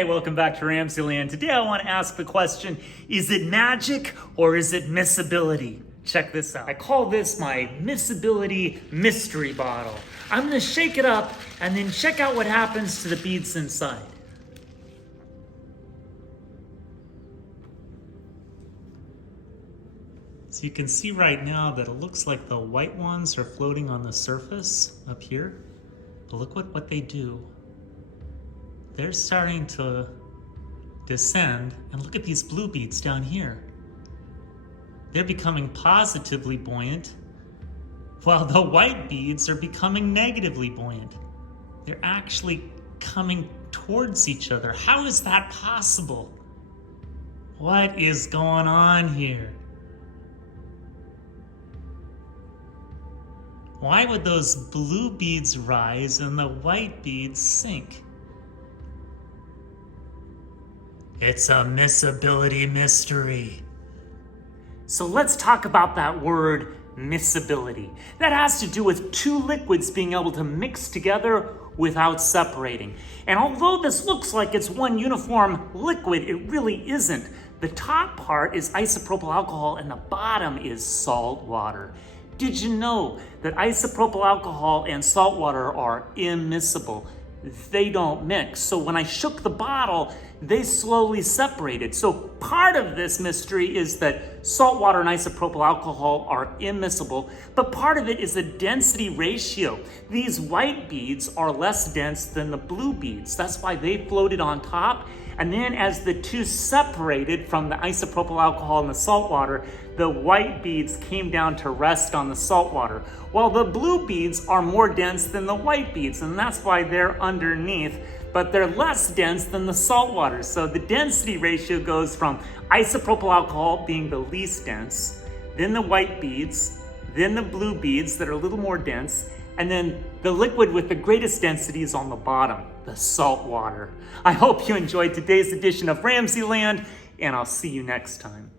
Hey, welcome back to RamZland. Today I want to ask the question, is it magic or is it miscibility? Check this out. I call this my Immiscibility mystery bottle. I'm going to shake it up and then check out what happens to the beads inside. So you can see right now that it looks like the white ones are floating on the surface up here. But look what they do. They're starting to descend, and look at these blue beads down here. They're becoming positively buoyant, while the white beads are becoming negatively buoyant. They're actually coming towards each other. How is that possible? What is going on here? Why would those blue beads rise and the white beads sink? It's a immiscibility mystery. So let's talk about that word, miscibility. That has to do with two liquids being able to mix together without separating. And although this looks like it's one uniform liquid, it really isn't. The top part is isopropyl alcohol and the bottom is salt water. Did you know that isopropyl alcohol and salt water are immiscible? They don't mix. So when I shook the bottle, they slowly separated. So part of this mystery is that salt water and isopropyl alcohol are immiscible, but part of it is the density ratio. These white beads are less dense than the blue beads. That's why they floated on top. And then as the two separated from the isopropyl alcohol and the salt water, the white beads came down to rest on the salt water, while the blue beads are more dense than the white beads, and that's why they're underneath, but they're less dense than the salt water. So the density ratio goes from isopropyl alcohol being the least dense, then the white beads, then the blue beads that are a little more dense, and then the liquid with the greatest density is on the bottom, the salt water. I hope you enjoyed today's edition of RamZland, and I'll see you next time.